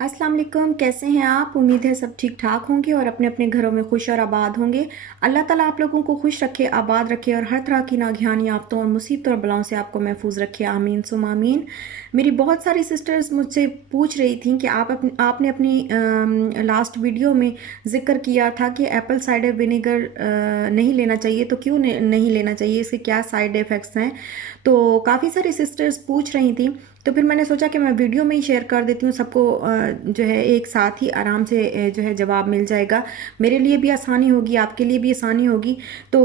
अस्सलाम वालेकुम। कैसे हैं आप? उम्मीद है सब ठीक ठाक होंगे और अपने अपने घरों में खुश और आबाद होंगे। अल्लाह ताला आप लोगों को खुश रखे, आबाद रखे और हर तरह की नागहानी आफतों और मुसीबतों और बलाओं से आपको महफूज रखे। आमीन सुम आमीन। मेरी बहुत सारी सिस्टर्स मुझसे पूछ रही थी कि आपने अपनी लास्ट वीडियो में ज़िक्र किया था कि एप्पल साइडर विनेगर नहीं लेना चाहिए, तो क्यों नहीं लेना चाहिए, इसके क्या साइड इफ़ेक्ट्स हैं। तो काफ़ी सारी सिस्टर्स पूछ रही थी, तो फिर मैंने सोचा कि मैं वीडियो में ही शेयर कर देती हूँ सबको। जो है एक साथ ही आराम से जो है जवाब मिल जाएगा। मेरे लिए भी आसानी होगी, आपके लिए भी आसानी होगी। तो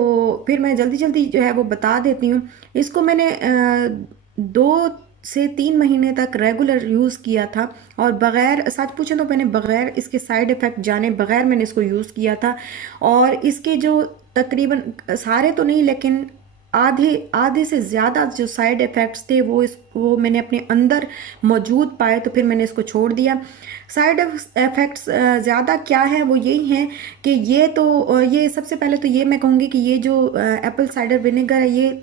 फिर मैं जल्दी जल्दी जो है वो बता देती हूँ। इसको मैंने 2 से 3 महीने तक रेगुलर यूज़ किया था और बग़ैर, सच पूछें तो मैंने बग़ैर इसके साइड इफ़ेक्ट जाने बग़ैर मैंने इसको यूज़ किया था। और इसके जो तकरीबन सारे तो नहीं, लेकिन आधे आधे से ज़्यादा जो साइड इफ़ेक्ट्स थे वो मैंने अपने अंदर मौजूद पाए, तो फिर मैंने इसको छोड़ दिया। साइड इफ़ेक्ट्स ज़्यादा क्या है, वो यही हैं कि ये सबसे पहले तो ये मैं कहूँगी कि ये जो एप्पल साइडर विनेगर है, ये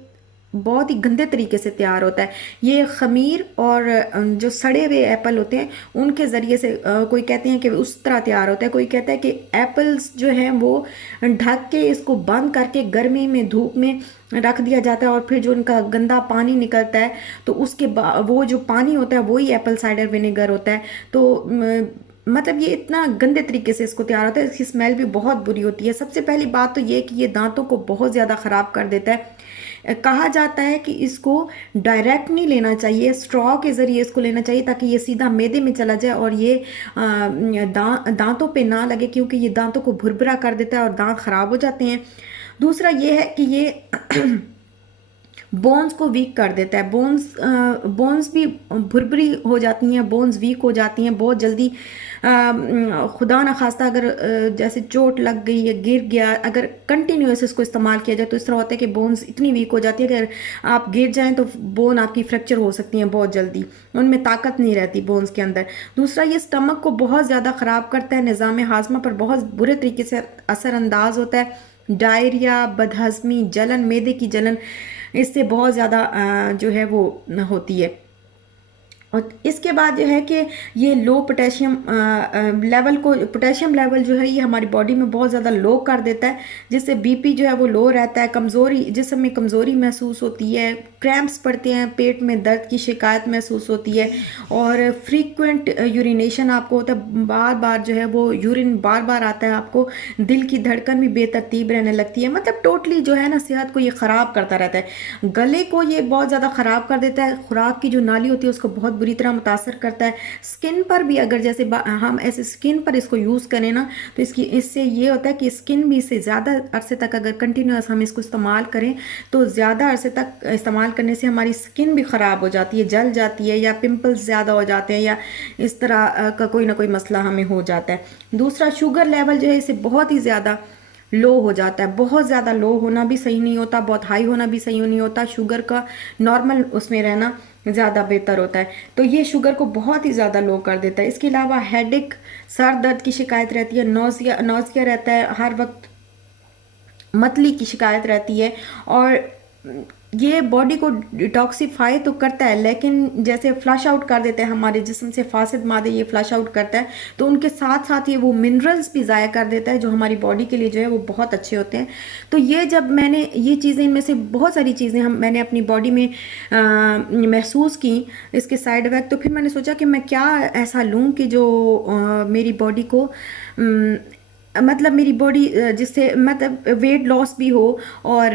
बहुत ही गंदे तरीके से तैयार होता है। ये खमीर और जो सड़े हुए एप्पल होते हैं उनके ज़रिए से, कोई कहते हैं कि उस तरह तैयार होता है, कोई कहता है कि एप्पल्स जो हैं वो ढक के इसको बंद करके गर्मी में धूप में रख दिया जाता है और फिर जो उनका गंदा पानी निकलता है तो वो जो पानी होता है वही एप्पल साइडर विनेगर होता है। तो मतलब ये इतना गंदे तरीके से इसको तैयार होता है, इसकी स्मेल भी बहुत बुरी होती है। सबसे पहली बात तो ये कि ये दांतों को बहुत ज़्यादा ख़राब कर देता है। कहा जाता है कि इसको डायरेक्ट नहीं लेना चाहिए, स्ट्रॉ के ज़रिए इसको लेना चाहिए ताकि ये सीधा मैदे में चला जाए और ये दांतों पे ना लगे, क्योंकि ये दांतों को भुरभुरा कर देता है और दांत ख़राब हो जाते हैं। दूसरा ये है कि ये बोन्स को वीक कर देता है। बोन्स भी भुरभुरी हो जाती हैं, बोन्स वीक हो जाती हैं बहुत जल्दी। खुदा ना खास्ता अगर जैसे चोट लग गई या गिर गया, अगर कंटिन्यूस इसको इस्तेमाल किया जाए तो इस तरह होता है कि बोन्स इतनी वीक हो जाती है कि अगर आप गिर जाएं तो बोन आपकी फ्रैक्चर हो सकती हैं बहुत जल्दी, उनमें ताकत नहीं रहती बोन्स के अंदर। दूसरा, ये स्टमक को बहुत ज़्यादा ख़राब करता है, निज़ाम हाजमा पर बहुत बुरे तरीके से असरअंदाज होता है। डायरिया, बदहज़मी, जलन, मैदे की जलन इससे बहुत ज़्यादा जो है वो होती है। और इसके बाद जो है कि ये लो पोटेशियम लेवल जो है ये हमारी बॉडी में बहुत ज़्यादा लो कर देता है, जिससे बीपी जो है वो लो रहता है। कमज़ोरी, जिस्म में कमज़ोरी महसूस होती है, क्रैम्प्स पड़ते हैं, पेट में दर्द की शिकायत महसूस होती है और फ्रीक्वेंट यूरिनेशन आपको होता है, बार बार जो है वो यूरिन बार बार आता है आपको। दिल की धड़कन भी बेतरतीब रहने लगती है। मतलब टोटली जो है ना सेहत को ये ख़राब करता रहता है। गले को ये बहुत ज़्यादा ख़राब कर देता है, खुराक की जो नाली होती है उसको बहुत बुरी तरह मुतासर करता है। स्किन पर भी अगर जैसे हम ऐसे स्किन पर इसको यूज़ करें ना, तो इससे ये होता है कि स्किन भी इससे ज़्यादा अरसे तक अगर कंटिन्यूस हम इसको इस्तेमाल करें तो ज़्यादा अरसे तक इस्तेमाल करने से हमारी स्किन भी ख़राब हो जाती है, जल जाती है या पिंपल्स ज़्यादा हो जाते हैं या इस तरह का कोई ना कोई मसला हमें हो जाता है। दूसरा, शुगर लेवल जो है इसे बहुत ही ज़्यादा लो हो जाता है। बहुत ज़्यादा लो होना भी सही नहीं होता, बहुत हाई होना भी सही नहीं होता। शुगर का नॉर्मल उसमें रहना ज़्यादा बेहतर होता है। तो ये शुगर को बहुत ही ज़्यादा लो कर देता है। इसके अलावा हेडेक, सर दर्द की शिकायत रहती है, नौसिया नौसिया रहता है हर वक्त, मतली की शिकायत रहती है। और ये बॉडी को डिटॉक्सिफाई तो करता है, लेकिन जैसे फ्लश आउट कर देता है, हमारे जिस्म से फासिद मादे ये फ्लश आउट करता है, तो उनके साथ साथ ये वो मिनरल्स भी ज़ाया कर देता है जो हमारी बॉडी के लिए जो है वो बहुत अच्छे होते हैं। तो ये जब मैंने ये चीज़ें, इनमें से बहुत सारी चीज़ें मैंने अपनी बॉडी में महसूस की, इसके साइड इफ़ेक्ट, तो फिर मैंने सोचा कि मैं क्या ऐसा लूँ कि जो मेरी बॉडी को मतलब मेरी बॉडी जिससे मतलब वेट लॉस भी हो और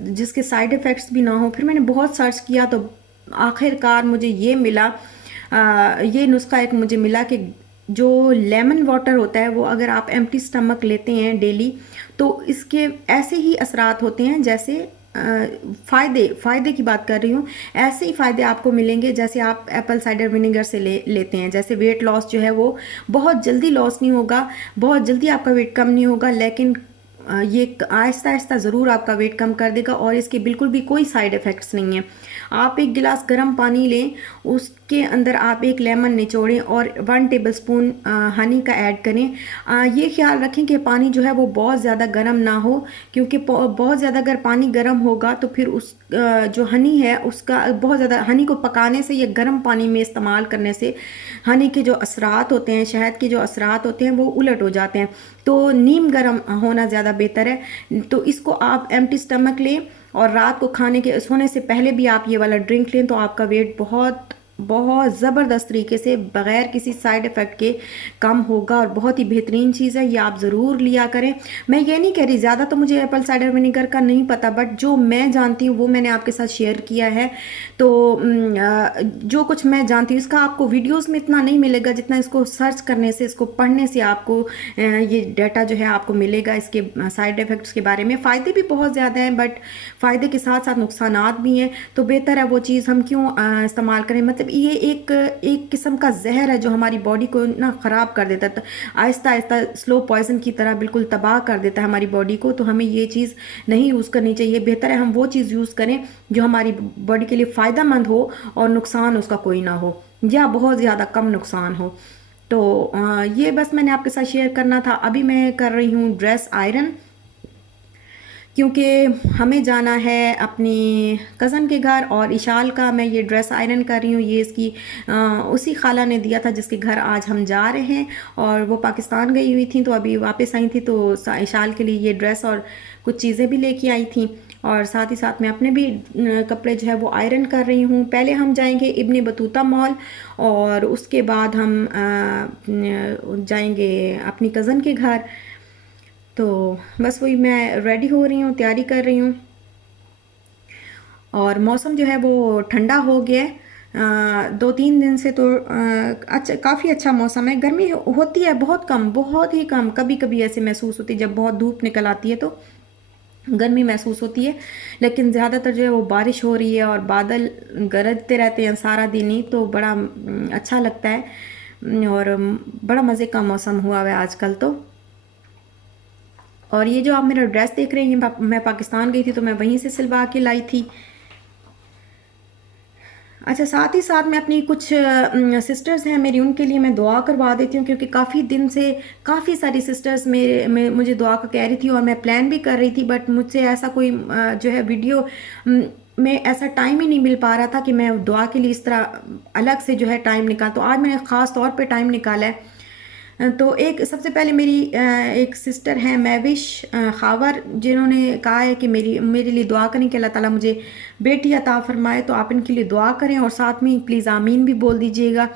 जिसके साइड इफ़ेक्ट्स भी ना हो। फिर मैंने बहुत सर्च किया तो आखिरकार मुझे ये मिला, ये नुस्खा एक मुझे मिला कि जो लेमन वाटर होता है वो अगर आप एम्प्टी स्टमक लेते हैं डेली, तो इसके ऐसे ही असरात होते हैं जैसे फ़ायदे की बात कर रही हूँ, ऐसे ही फ़ायदे आपको मिलेंगे जैसे आप एप्पल साइडर विनेगर से लेते हैं। जैसे वेट लॉस जो है वो बहुत जल्दी लॉस नहीं होगा, बहुत जल्दी आपका वेट कम नहीं होगा, लेकिन ये आहिस्ता आहिस्ता ज़रूर आपका वेट कम कर देगा और इसके बिल्कुल भी कोई साइड इफ़ेक्ट्स नहीं है। आप एक गिलास गर्म पानी लें, उसके अंदर आप एक लेमन निचोड़ें और 1 टेबलस्पून हनी का ऐड करें। ये ख्याल रखें कि पानी जो है वो बहुत ज़्यादा गर्म ना हो, क्योंकि बहुत ज़्यादा अगर पानी गर्म होगा तो फिर उस जो हनी है उसका बहुत ज़्यादा, हनी को पकाने से या गर्म पानी में इस्तेमाल करने से हनी के जो असरात होते हैं, शहद के जो असरात होते हैं वो उलट हो जाते हैं। तो नीम गर्म होना ज़्यादा बेहतर है। तो इसको आप एम्प्टी स्टमक लें और रात को खाने के सोने से पहले भी आप ये वाला ड्रिंक लें तो आपका वेट बहुत बहुत ज़बरदस्त तरीके से बग़ैर किसी साइड इफ़ेक्ट के कम होगा और बहुत ही बेहतरीन चीज़ है, ये आप ज़रूर लिया करें। मैं ये नहीं कह रही, ज़्यादा तो मुझे एप्पल साइडर विनेगर का नहीं पता, बट जो मैं जानती हूँ वो मैंने आपके साथ शेयर किया है। तो जो कुछ मैं जानती हूँ इसका आपको वीडियोस में इतना नहीं मिलेगा जितना इसको सर्च करने से, इसको पढ़ने से आपको ये डाटा जो है आपको मिलेगा इसके साइड इफ़ेक्ट्स के बारे में। फ़ायदे भी बहुत ज़्यादा हैं, बट फ़ायदे के साथ साथ नुकसानात भी हैं, तो बेहतर है वो चीज़ हम क्यों इस्तेमाल करें। मतलब ये एक किस्म का जहर है जो हमारी बॉडी को ना ख़राब कर देता है, आहिस्ता आहिस्ता स्लो पॉइजन की तरह बिल्कुल तबाह कर देता है हमारी बॉडी को। तो हमें ये चीज़ नहीं यूज़ करनी चाहिए। बेहतर है हम वो चीज़ यूज़ करें जो हमारी बॉडी के लिए फ़ायदेमंद हो और नुकसान उसका कोई ना हो या बहुत ज़्यादा कम नुकसान हो। तो ये बस मैंने आपके साथ शेयर करना था। अभी मैं कर रही हूँ ड्रेस आयरन, क्योंकि हमें जाना है अपनी कज़न के घर और इशाल का मैं ये ड्रेस आयरन कर रही हूँ। ये इसकी उसी खाला ने दिया था जिसके घर आज हम जा रहे हैं, और वो पाकिस्तान गई हुई थी तो अभी वापस आई थी, तो इशाल के लिए ये ड्रेस और कुछ चीज़ें भी लेके आई थी, और साथ ही साथ मैं अपने भी कपड़े जो है वो आयरन कर रही हूँ। पहले हम जाएंगे इब्ने बतूता मॉल और उसके बाद हम जाएंगे अपनी कज़न के घर। तो बस वही मैं रेडी हो रही हूँ, तैयारी कर रही हूँ। और मौसम जो है वो ठंडा हो गया है 2-3 दिन से, तो अच्छा काफ़ी अच्छा मौसम है। गर्मी होती है बहुत कम, बहुत ही कम, कभी कभी ऐसे महसूस होती है जब बहुत धूप निकल आती है तो गर्मी महसूस होती है, लेकिन ज़्यादातर जो है वो बारिश हो रही है और बादल गरजते रहते हैं सारा दिन ही, तो बड़ा अच्छा लगता है और बड़ा मज़े का मौसम हुआ है आजकल तो। और ये जो आप मेरा ड्रेस देख रहे हैं मैं पाकिस्तान गई थी तो मैं वहीं से सिलवा के लाई थी। अच्छा, साथ ही साथ मैं अपनी कुछ सिस्टर्स हैं मेरी, उनके लिए मैं दुआ करवा देती हूँ, क्योंकि काफ़ी दिन से काफ़ी सारी सिस्टर्स मेरे मुझे दुआ का कह रही थी और मैं प्लान भी कर रही थी, बट मुझसे ऐसा कोई जो है वीडियो में ऐसा टाइम ही नहीं मिल पा रहा था कि मैं दुआ के लिए इस तरह अलग से जो है टाइम निकाल, तो आज मैंने ख़ास तौर पे टाइम निकाला है। तो एक सबसे पहले मेरी एक सिस्टर हैं महविश खावर, जिन्होंने कहा है कि मेरे लिए दुआ करें कि अल्लाह ताला मुझे बेटी अता फरमाए, तो आप इनके लिए दुआ करें और साथ में प्लीज़ आमीन भी बोल दीजिएगा,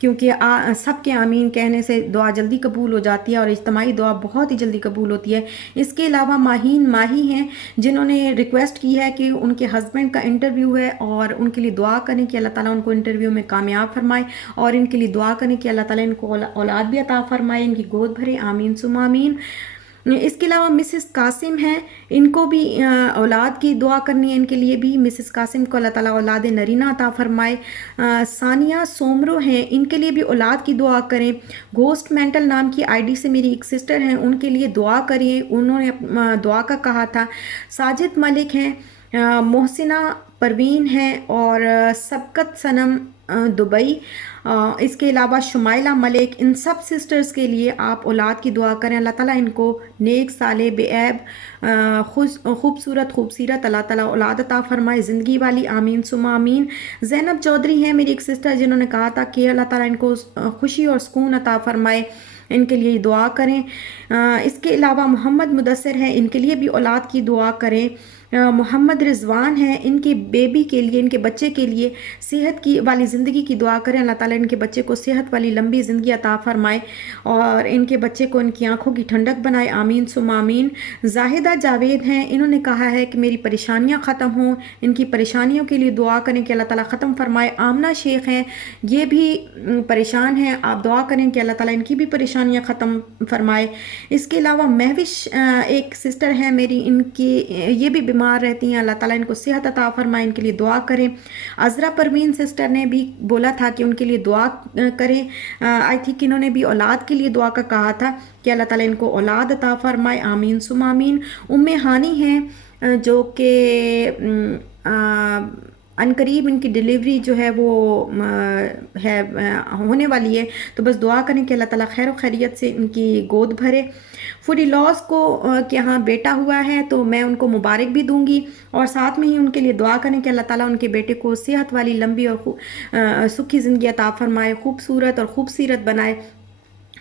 क्योंकि सबके आमीन कहने से दुआ जल्दी कबूल हो जाती है और इज्तिमाई दुआ बहुत ही जल्दी कबूल होती है। इसके अलावा माहीन माही हैं, जिन्होंने रिक्वेस्ट की है कि उनके हस्बैंड का इंटरव्यू है और उनके लिए दुआ करें कि अल्लाह ताला उनको इंटरव्यू में कामयाब फरमाए, और इनके लिए दुआ करें कि अल्लाह ताला इनको औलाद भी अता फरमाए, इनकी गोद भरे, आमीन सुमा आमीन। इसके अलावा मिसेस कासिम हैं, इनको भी औलाद की दुआ करनी है, इनके लिए भी मिसेस कासिम को अल्लाह ताला औलाद नरीना अता फरमाए। सानिया सोमरो हैं, इनके लिए भी औलाद की दुआ करें। घोस्ट मेंटल नाम की आईडी से मेरी एक सिस्टर हैं, उनके लिए दुआ करिए, उन्होंने दुआ का कहा था। साजिद मलिक हैं, मोहसिना परवीन हैं और सबकत सनम दुबई, इसके अलावा शुमाइला मलिक, इन सब सिस्टर्स के लिए आप औलाद की दुआ करें। अल्लाह ताला इनको नेक साले बेऐब खूबसूरत अल्लाह ताला औलाद अता फरमाए, ज़िंदगी वाली, आमीन सुमा आमीन। ज़ैनब चौधरी हैं मेरी एक सिस्टर, जिन्होंने कहा था कि अल्लाह ताला इनको खुशी और सुकून अता फरमाए, इनके लिए दुआ करें। इसके अलावा मोहम्मद मुदस्सिर हैं, इनके लिए भी औलाद की दुआ करें। मोहम्मद रिजवान हैं, इनके बेबी के लिए, इनके बच्चे के लिए सेहत की वाली ज़िंदगी की दुआ करें, अल्लाह ताला इनके बच्चे को सेहत वाली लंबी ज़िंदगी अता फरमाए और इनके बच्चे को इनकी आंखों की ठंडक बनाए, आमीन सुमा आमीन। जाहिदा जावेद हैं, इन्होंने कहा है कि मेरी परेशानियां ख़त्म हों, इनकी परेशानियों के लिए दुआ करें कि अल्लाह ताला ख़त्म फरमाए। आमना शेख हैं, ये भी परेशान हैं, आप दुआ करें कि अल्लाह ताला इनकी भी परेशानियां ख़त्म फरमाए। इसके अलावा महविश एक सिस्टर है मेरी, इनकी ये भी बीमार रहती हैं, अल्लाह ताला इनको सेहत अता फरमाए, इनके लिए दुआ करें। अज़रा परवीन सिस्टर ने भी बोला था कि उनके लिए दुआ करें, आई थिंक इन्होंने भी औलाद के लिए दुआ का कहा था कि अल्लाह ताला इनको औलाद अता फरमाए, आमीन सुमा आमीन। उम्मे हानी हैं जो कि अनकरीब इनकी डिलीवरी जो है वो है होने वाली है। तो बस दुआ करें कि अल्लाह ताला खैर खैरियत से इनकी गोद भरे। फूडी लॉस को कि हाँ बेटा हुआ है तो मैं उनको मुबारक भी दूंगी, और साथ में ही उनके लिए दुआ करें कि अल्लाह ताला उनके बेटे को सेहत वाली लंबी और सुखी ज़िंदगी अता फरमाए, खूबसूरत और खूबसीरत बनाए।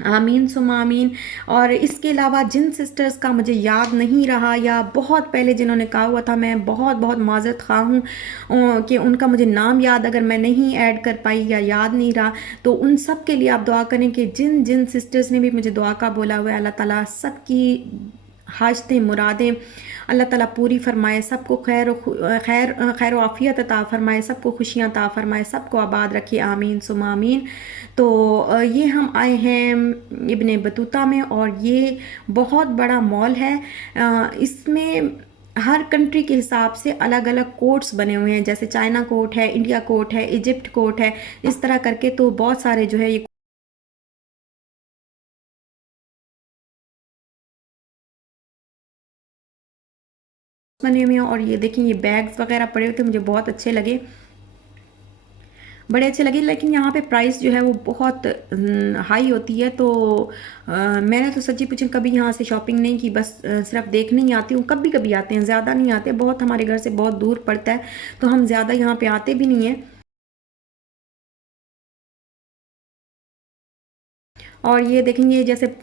आमीन सुमा आमीन। और इसके अलावा जिन सिस्टर्स का मुझे याद नहीं रहा या बहुत पहले जिन्होंने कहा हुआ था, मैं बहुत बहुत माज़रत ख़्वाह हूँ कि उनका मुझे नाम याद अगर मैं नहीं ऐड कर पाई या याद नहीं रहा, तो उन सब के लिए आप दुआ करें कि जिन जिन सिस्टर्स ने भी मुझे दुआ का बोला हुआ है, अल्लाह ताला सबकी हाजतें मुरादें अल्लाह ताला पूरी फरमाए, सबको खैर आफ़ियत अता फरमाए, सबको खुशियाँ अता फरमाए, सबको आबाद रखे। आमीन सुमा आमीन। तो ये हम आए हैं इब्ने बतूता में, और ये बहुत बड़ा मॉल है। इसमें हर कंट्री के हिसाब से अलग अलग कोट्स बने हुए हैं, जैसे चाइना कोट है, इंडिया कोट है, इजिप्ट कोट है, इस तरह करके तो बहुत सारे जो है ये बने हुए हैं। और ये देखें, ये बैग्स वगैरह पड़े हुए थे, मुझे बहुत अच्छे लगे, बड़े अच्छे लगे। लेकिन यहाँ पे प्राइस जो है वो बहुत हाई होती है। तो मैंने तो सच्ची पूछी कभी यहाँ से शॉपिंग नहीं की, बस सिर्फ देखने ही आती हूँ। कभी कभी आते हैं, ज़्यादा नहीं आते, बहुत हमारे घर से बहुत दूर पड़ता है, तो हम ज़्यादा यहाँ पे आते भी नहीं हैं। और ये देखेंगे जैसे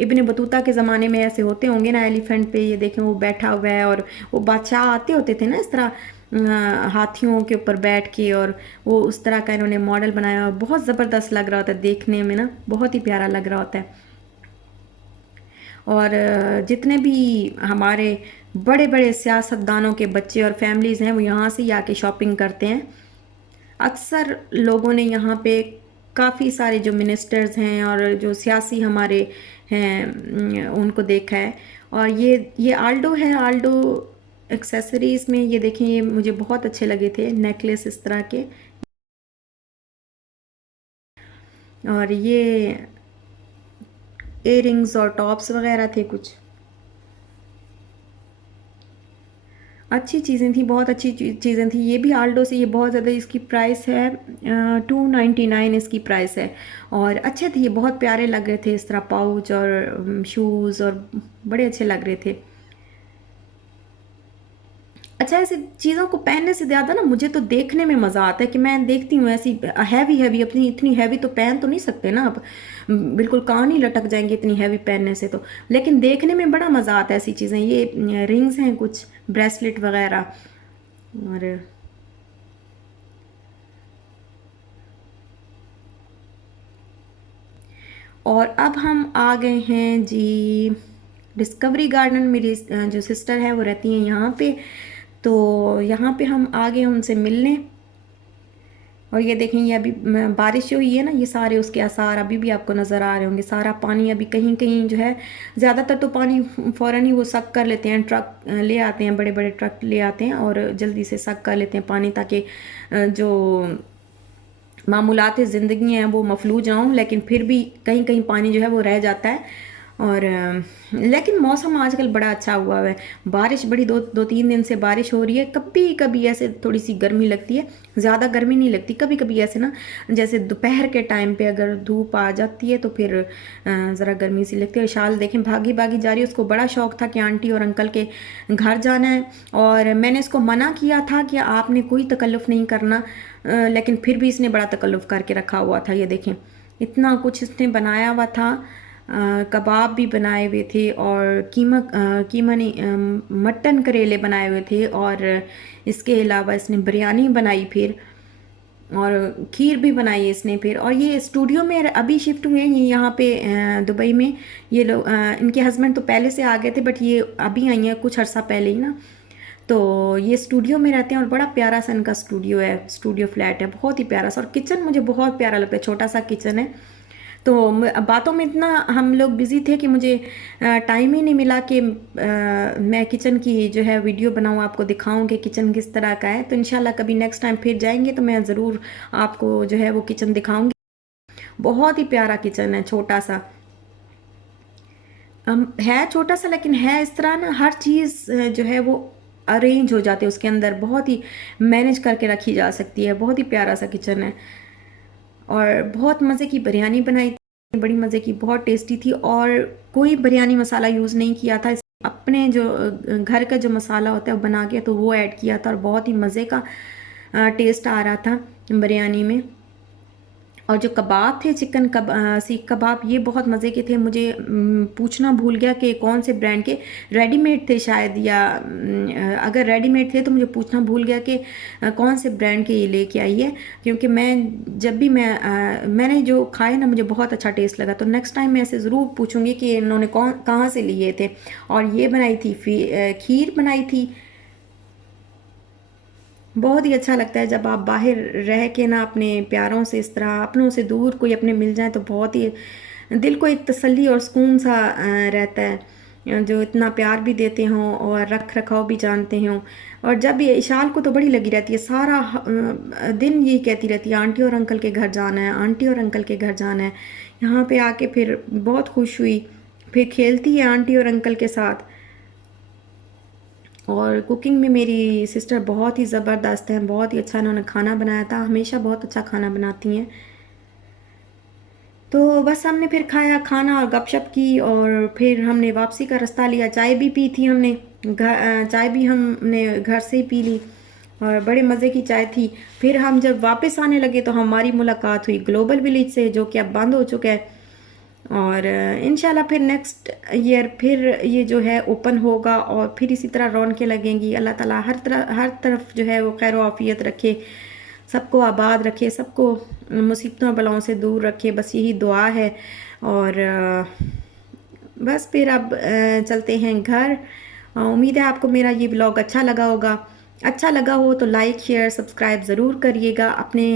इब्ने बतूता के ज़माने में ऐसे होते होंगे ना एलिफेंट पे, ये देखें वो बैठा हुआ है, और वो बादशाह आते होते थे ना इस तरह हाथियों के ऊपर बैठ के, और वो उस तरह का इन्होंने मॉडल बनाया, और बहुत ज़बरदस्त लग रहा होता है देखने में ना, बहुत ही प्यारा लग रहा होता है। और जितने भी हमारे बड़े बड़े सियासतदानों के बच्चे और फैमिलीज़ हैं वो यहाँ से ही आके शॉपिंग करते हैं। अक्सर लोगों ने यहाँ पे काफ़ी सारे जो मिनिस्टर्स हैं और जो सियासी हमारे हैं उनको देखा है। और ये आल्डो है, आल्डो एक्सेसरीज़ में ये देखें, ये मुझे बहुत अच्छे लगे थे, नेकलेस इस तरह के। और ये इयररिंग्स और टॉप्स वगैरह थे कुछ, अच्छी चीज़ें थी, बहुत अच्छी चीज़ें थी। ये भी आल्डो से, ये बहुत ज़्यादा इसकी प्राइस है 299 इसकी प्राइस है। और अच्छे थे, ये बहुत प्यारे लग रहे थे, इस तरह पाउच और शूज़, और बड़े अच्छे लग रहे थे। अच्छा, ऐसी चीज़ों को पहनने से ज़्यादा ना मुझे तो देखने में मज़ा आता है कि मैं देखती हूँ ऐसी हैवी हैवी, अपनी इतनी हैवी तो पहन तो नहीं सकते ना आप, बिल्कुल कान ही लटक जाएंगे इतनी हैवी पहनने से तो। लेकिन देखने में बड़ा मज़ा आता है ऐसी चीज़ें। ये रिंग्स हैं कुछ, ब्रेसलेट वगैरह। और और अब हम आ गए हैं जी डिस्कवरी गार्डन। मेरी जो सिस्टर है वो रहती हैं यहाँ पे, तो यहाँ पे हम आ गए उनसे मिलने। और ये देखें, ये अभी बारिश हुई है ना, ये सारे उसके आसार अभी भी आपको नज़र आ रहे होंगे। सारा पानी अभी कहीं कहीं जो है, ज़्यादातर तो पानी फ़ौरन ही वो सक कर लेते हैं, ट्रक ले आते हैं, बड़े बड़े ट्रक ले आते हैं और जल्दी से सक कर लेते हैं पानी, ताकि जो मामूलात ज़िंदगी हैं वो मफलूज ना हों। लेकिन फिर भी कहीं कहीं पानी जो है वो रह जाता है। और लेकिन मौसम आजकल बड़ा अच्छा हुआ है, बारिश बड़ी दो दो तीन दिन से बारिश हो रही है। कभी कभी ऐसे थोड़ी सी गर्मी लगती है, ज़्यादा गर्मी नहीं लगती। कभी कभी ऐसे ना, जैसे दोपहर के टाइम पे अगर धूप आ जाती है तो फिर ज़रा गर्मी सी लगती है। शाल देखें भागी भागी जा रही है, उसको बड़ा शौक था कि आंटी और अंकल के घर जाना है, और मैंने इसको मना किया था कि आपने कोई तकल्लुफ़ नहीं करना, लेकिन फिर भी इसने बड़ा तकल्लुफ़ करके रखा हुआ था। ये देखें, इतना कुछ इसने बनाया हुआ था, कबाब भी बनाए हुए थे, और कीमा नहीं, मटन करेले बनाए हुए थे, और इसके अलावा इसने बिरयानी बनाई फिर, और खीर भी बनाई है इसने फिर। और ये स्टूडियो में अभी शिफ्ट हुए हैं ये यहाँ पे दुबई में। ये लोग, इनके हस्बैंड तो पहले से आ गए थे, बट ये अभी आई हैं कुछ अर्सा पहले ही ना। तो ये स्टूडियो में रहते हैं, और बड़ा प्यारा सा इनका स्टूडियो है, स्टूडियो फ्लैट है, बहुत ही प्यारा सा। और किचन मुझे बहुत प्यारा लगता है, छोटा सा किचन है। तो बातों में इतना हम लोग बिज़ी थे कि मुझे टाइम ही नहीं मिला कि मैं किचन की जो है वीडियो बनाऊँ, आपको दिखाऊँ कि किचन किस तरह का है। तो इंशाल्लाह कभी नेक्स्ट टाइम फिर जाएंगे तो मैं ज़रूर आपको जो है वो किचन दिखाऊँगी। बहुत ही प्यारा किचन है, छोटा सा है, छोटा सा, लेकिन है इस तरह ना, हर चीज़ जो है वो अरेंज हो जाते हैं उसके अंदर, बहुत ही मैनेज करके रखी जा सकती है। बहुत ही प्यारा सा किचन है। और बहुत मज़े की बिरयानी बनाई थी, बड़ी मज़े की, बहुत टेस्टी थी। और कोई बिरयानी मसाला यूज़ नहीं किया था, अपने जो घर का जो मसाला होता है वो बना के तो वो ऐड किया था, और बहुत ही मज़े का टेस्ट आ रहा था बिरयानी में। और जो कबाब थे, चिकन सीख कबाब, ये बहुत मज़े के थे। मुझे पूछना भूल गया कि कौन से ब्रांड के, रेडीमेड थे शायद, या अगर रेडीमेड थे तो मुझे पूछना भूल गया कि कौन से ब्रांड के ये लेके आई है। क्योंकि जब भी मैंने जो खाए ना, मुझे बहुत अच्छा टेस्ट लगा, तो नेक्स्ट टाइम मैं ऐसे ज़रूर पूछूंगी कि इन्होंने कहाँ से लिए थे। और ये बनाई थी, खीर बनाई थी। बहुत ही अच्छा लगता है जब आप बाहर रह के ना अपने प्यारों से, इस तरह अपनों से दूर कोई अपने मिल जाए, तो बहुत ही दिल को एक तसल्ली और सुकून सा रहता है। जो इतना प्यार भी देते हों और रख रखाव भी जानते हों। और जब ये इशाल को तो बड़ी लगी रहती है, सारा दिन यही कहती रहती है, आंटी और अंकल के घर जाना है, आंटी और अंकल के घर जाना है। यहाँ पे आके फिर बहुत खुश हुई, फिर खेलती है आंटी और अंकल के साथ। और कुकिंग में मेरी सिस्टर बहुत ही ज़बरदस्त हैं, बहुत ही अच्छा इन्होंने खाना बनाया था, हमेशा बहुत अच्छा खाना बनाती हैं। तो बस हमने फिर खाया खाना और गपशप की, और फिर हमने वापसी का रास्ता लिया। चाय भी पी थी हमने, चाय भी हमने घर से ही पी ली, और बड़े मज़े की चाय थी। फिर हम जब वापस आने लगे तो हमारी मुलाकात हुई ग्लोबल विलेज से, जो कि अब बंद हो चुका है। और इंशाल्लाह फिर नेक्स्ट ईयर फिर ये जो है ओपन होगा, और फिर इसी तरह रौनकें लगेंगी। अल्लाह ताला हर तरफ जो है वो खैर आफियत रखे, सबको आबाद रखे, सबको मुसीबतों बलाओं से दूर रखे, बस यही दुआ है। और बस फिर अब चलते हैं घर। उम्मीद है आपको मेरा ये ब्लॉग अच्छा लगा होगा। अच्छा लगा हो तो लाइक शेयर सब्सक्राइब ज़रूर करिएगा। अपने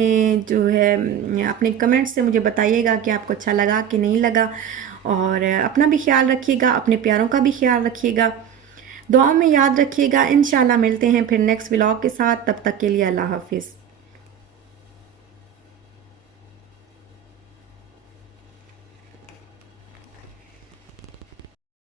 जो है अपने कमेंट्स से मुझे बताइएगा कि आपको अच्छा लगा कि नहीं लगा। और अपना भी ख्याल रखिएगा, अपने प्यारों का भी ख्याल रखिएगा, दुआओं में याद रखिएगा। इंशाल्लाह मिलते हैं फिर नेक्स्ट व्लॉग के साथ, तब तक के लिए अल्लाह हाफिज़।